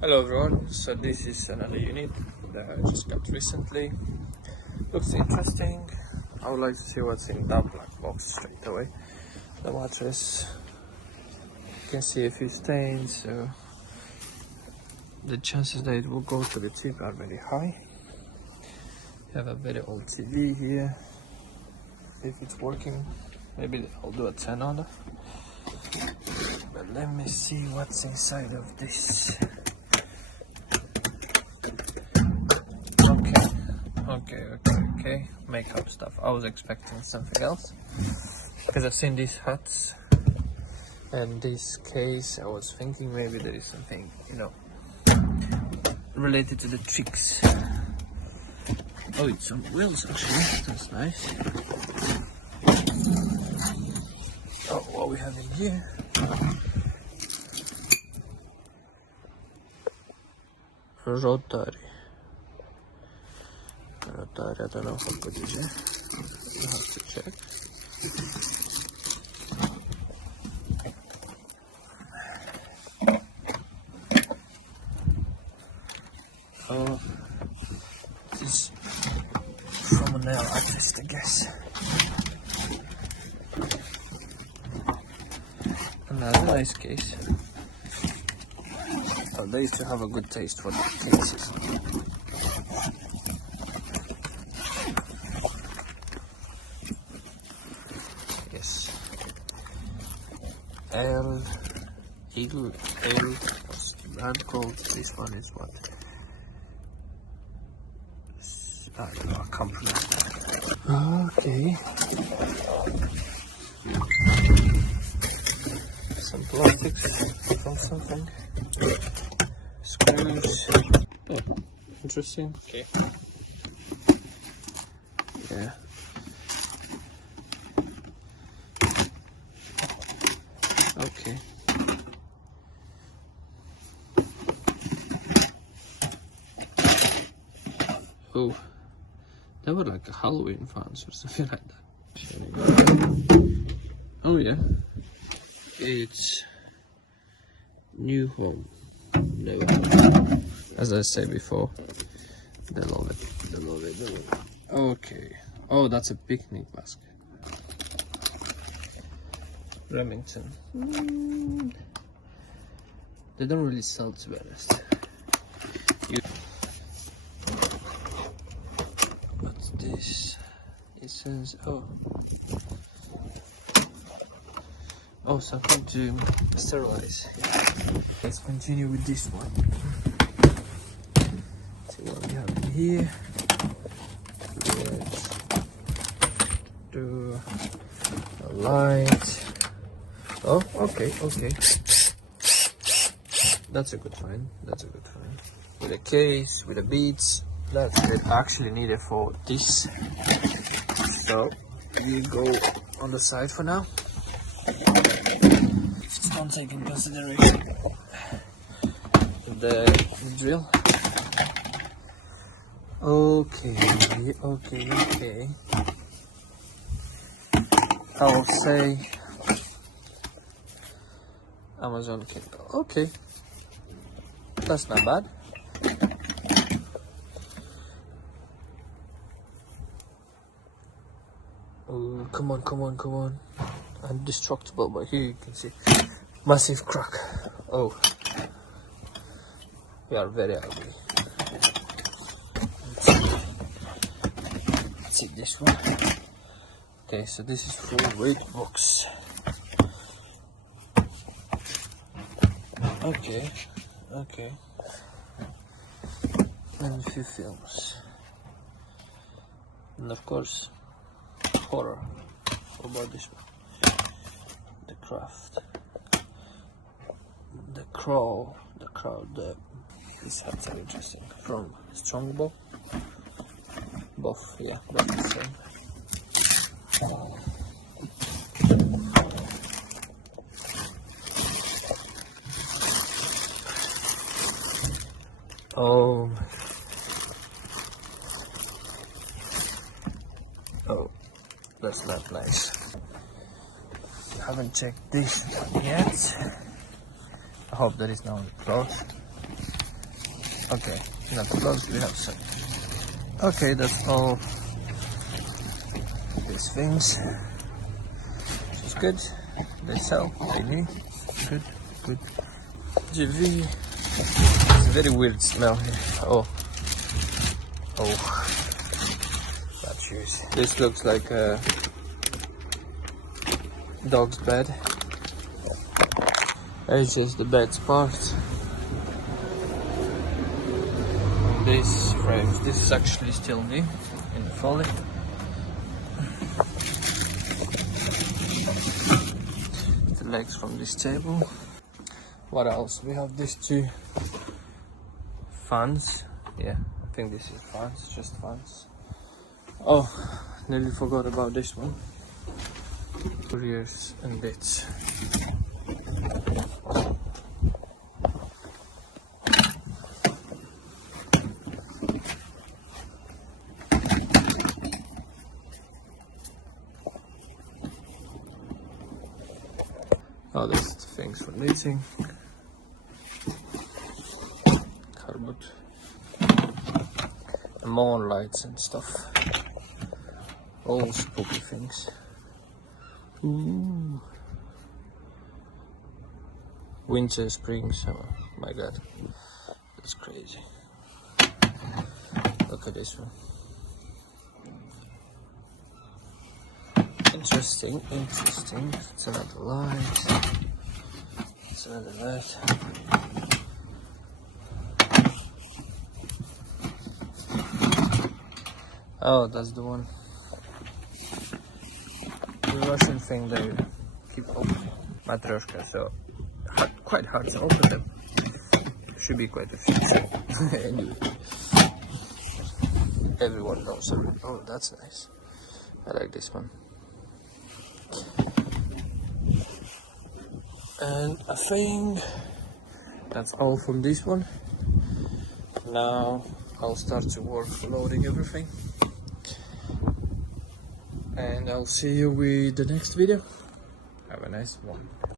Hello everyone, so this is another unit that I just got recently. Looks interesting. I would like to see what's in that black box straight away. The mattress, you can see a few stains, so the chances that it will go to the tip are very high. You have a very old TV here. If it's working, maybe I'll do a 10 on it. But let me see what's inside of this. Okay. Makeup stuff. I was expecting something else because I've seen these hats and this case. I was thinking maybe there is something, related to the tricks. Oh, it's some wheels actually. That's nice. Oh, what we have in here? Rotary. I don't know how good is it. You have to check. Oh, this is from a nail artist, I guess. Another nice case. Oh, they used to have a good taste for the cases. Yes. What's the brand called? This one is what? I don't know, I can't pronounce that. Okay. Some plastics from something. Screws. Oh, interesting. Okay. Yeah. Okay. Oh, they were like a Halloween fans or something like that. Oh yeah, it's new home. No, as I said before, they love it. They love it. They love it. Okay. Oh, that's a picnic basket. Remington. They don't really sell, to be honest. What's this? It says, oh, something to sterilize. Let's continue with this one. See what we have in here. Do a light. Oh, okay. That's a good find. With a case, with the beads. That's it. I actually need it for this. So you go on the side for now. If don't take in consideration the drill. Okay. I will say Amazon Kindle. Okay, that's not bad. Oh, come on. Indestructible, but here you can see massive crack. Oh, we are very ugly. Let's see this one. Okay, so this is full weight box. Okay. And a few films. And of course, horror. What about this one? The Craft. The Crow. These hats are interesting. From Strongbow. Both the same. Oh, that's not nice. I haven't checked this one yet. I hope that is now closed. Okay, not close, we have some. Okay, that's all these things. It's good. They sell, they new. Good, good. GV. It's a very weird smell here. Oh. Bad shoes. This looks like a dog's bed. It's just the bed's part. These frames. This is actually still new in the folly. The legs from this table. What else? We have these two fans. Yeah, I think this is fans, just fans. Oh, nearly forgot about this one. Couriers and bits. Oh, this is the things for knitting. Cardboard. And more lights and stuff. All spooky things. Ooh. Winter, spring, summer. My god. That's crazy. Look at this one. Interesting. It's another light. It's another light. Oh, that's the one. The Russian thing they keep open. Matryoshka, so quite hard to open them. Should be quite a few. Anyway. Everyone knows everything. Oh, that's nice. I like this one. And I think that's all from this one. Now I'll start to work loading everything. And I'll see you with the next video. Have a nice one.